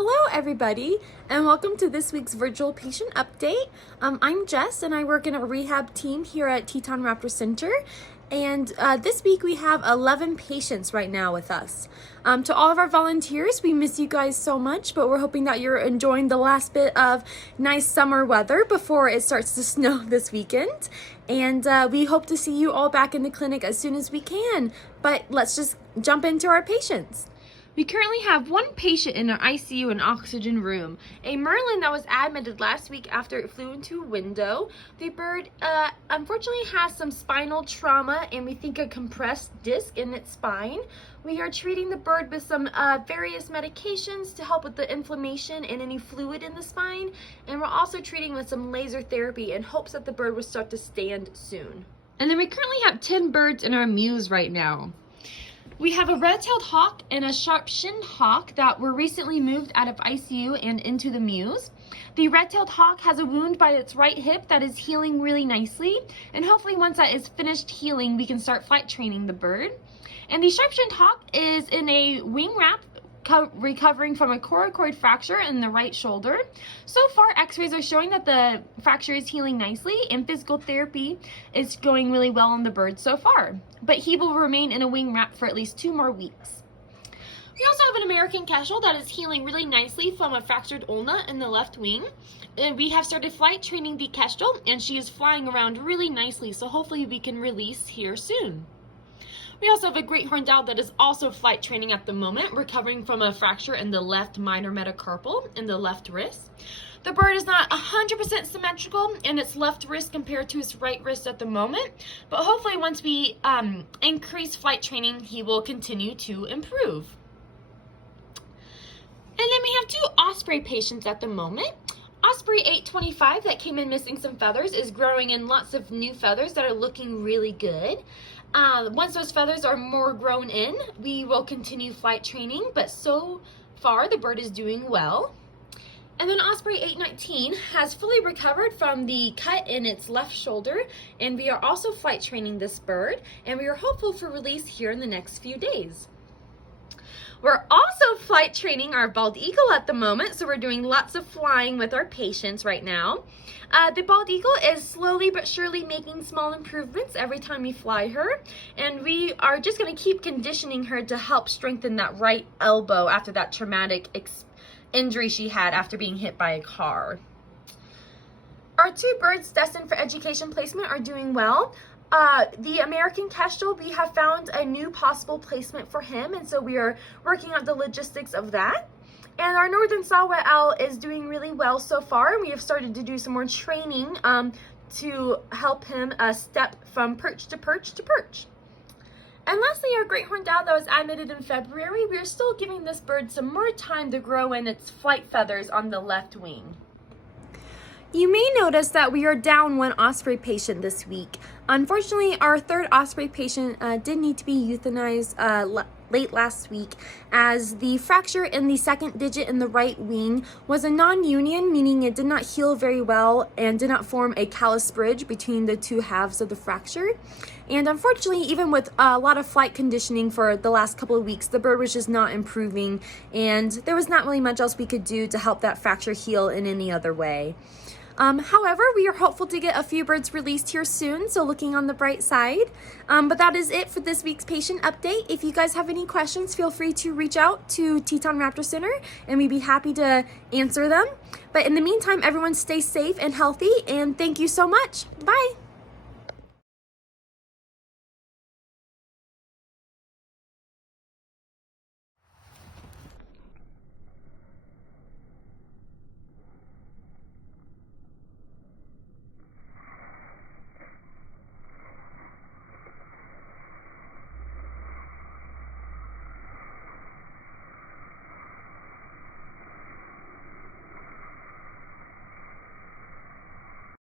Hello everybody and welcome to this week's virtual patient update. I'm Jess and I work in a rehab team here at Teton Raptor Center, and this week we have 11 patients right now with us. To all of our volunteers, we miss you guys so much, but we're hoping that you're enjoying the last bit of nice summer weather before it starts to snow this weekend. And we hope to see you all back in the clinic as soon as we can. But let's just jump into our patients. We currently have one patient in our ICU and oxygen room, a Merlin that was admitted last week after it flew into a window. The bird unfortunately has some spinal trauma and we think a compressed disc in its spine. We are treating the bird with some various medications to help with the inflammation and any fluid in the spine, and we're also treating with some laser therapy in hopes that the bird will start to stand soon. And then we currently have 10 birds in our mews right now. We have a red-tailed hawk and a sharp-shinned hawk that were recently moved out of ICU and into the mews. The red-tailed hawk has a wound by its right hip that is healing really nicely, and hopefully once that is finished healing, we can start flight training the bird. And the sharp-shinned hawk is in a wing wrap, recovering from a coracoid fracture in the right shoulder. So far, x-rays are showing that the fracture is healing nicely and physical therapy is going really well on the bird so far. But he will remain in a wing wrap for at least 2 more weeks. We also have an American Kestrel that is healing really nicely from a fractured ulna in the left wing. And we have started flight training the Kestrel and she is flying around really nicely, so hopefully we can release here soon. We also have a great horned owl that is also flight training at the moment, recovering from a fracture in the left minor metacarpal in the left wrist. The bird is not 100% symmetrical in its left wrist compared to its right wrist at the moment, but hopefully once we increase flight training, he will continue to improve. And then we have 2 osprey patients at the moment. Osprey 825 that came in missing some feathers is growing in lots of new feathers that are looking really good. Once those feathers are more grown in, we will continue flight training, but so far the bird is doing well. And then Osprey 819 has fully recovered from the cut in its left shoulder, and we are also flight training this bird, and we are hopeful for release here in the next few days. We're also flight training our bald eagle at the moment, so we're doing lots of flying with our patients right now. The bald eagle is slowly but surely making small improvements every time we fly her, and we are just going to keep conditioning her to help strengthen that right elbow after that traumatic injury she had after being hit by a car. Our 2 birds destined for education placement are doing well. The American Kestrel, we have found a new possible placement for him, and so we are working out the logistics of that. And our northern saw-whet owl is doing really well so far, and we have started to do some more training to help him step from perch to perch to perch. And lastly, our great horned owl that was admitted in February, we are still giving this bird some more time to grow in its flight feathers on the left wing. You may notice that we are down 1 osprey patient this week. Unfortunately, our 3rd osprey patient did need to be euthanized late last week, as the fracture in the 2nd digit in the right wing was a non-union, meaning it did not heal very well and did not form a callus bridge between the 2 halves of the fracture. And unfortunately, even with a lot of flight conditioning for the last couple of weeks, the bird was just not improving, and there was not really much else we could do to help that fracture heal in any other way. However, we are hopeful to get a few birds released here soon, so looking on the bright side. But that is it for this week's patient update. If you guys have any questions, feel free to reach out to Teton Raptor Center, and we'd be happy to answer them. But in the meantime, everyone stay safe and healthy, and thank you so much. Bye!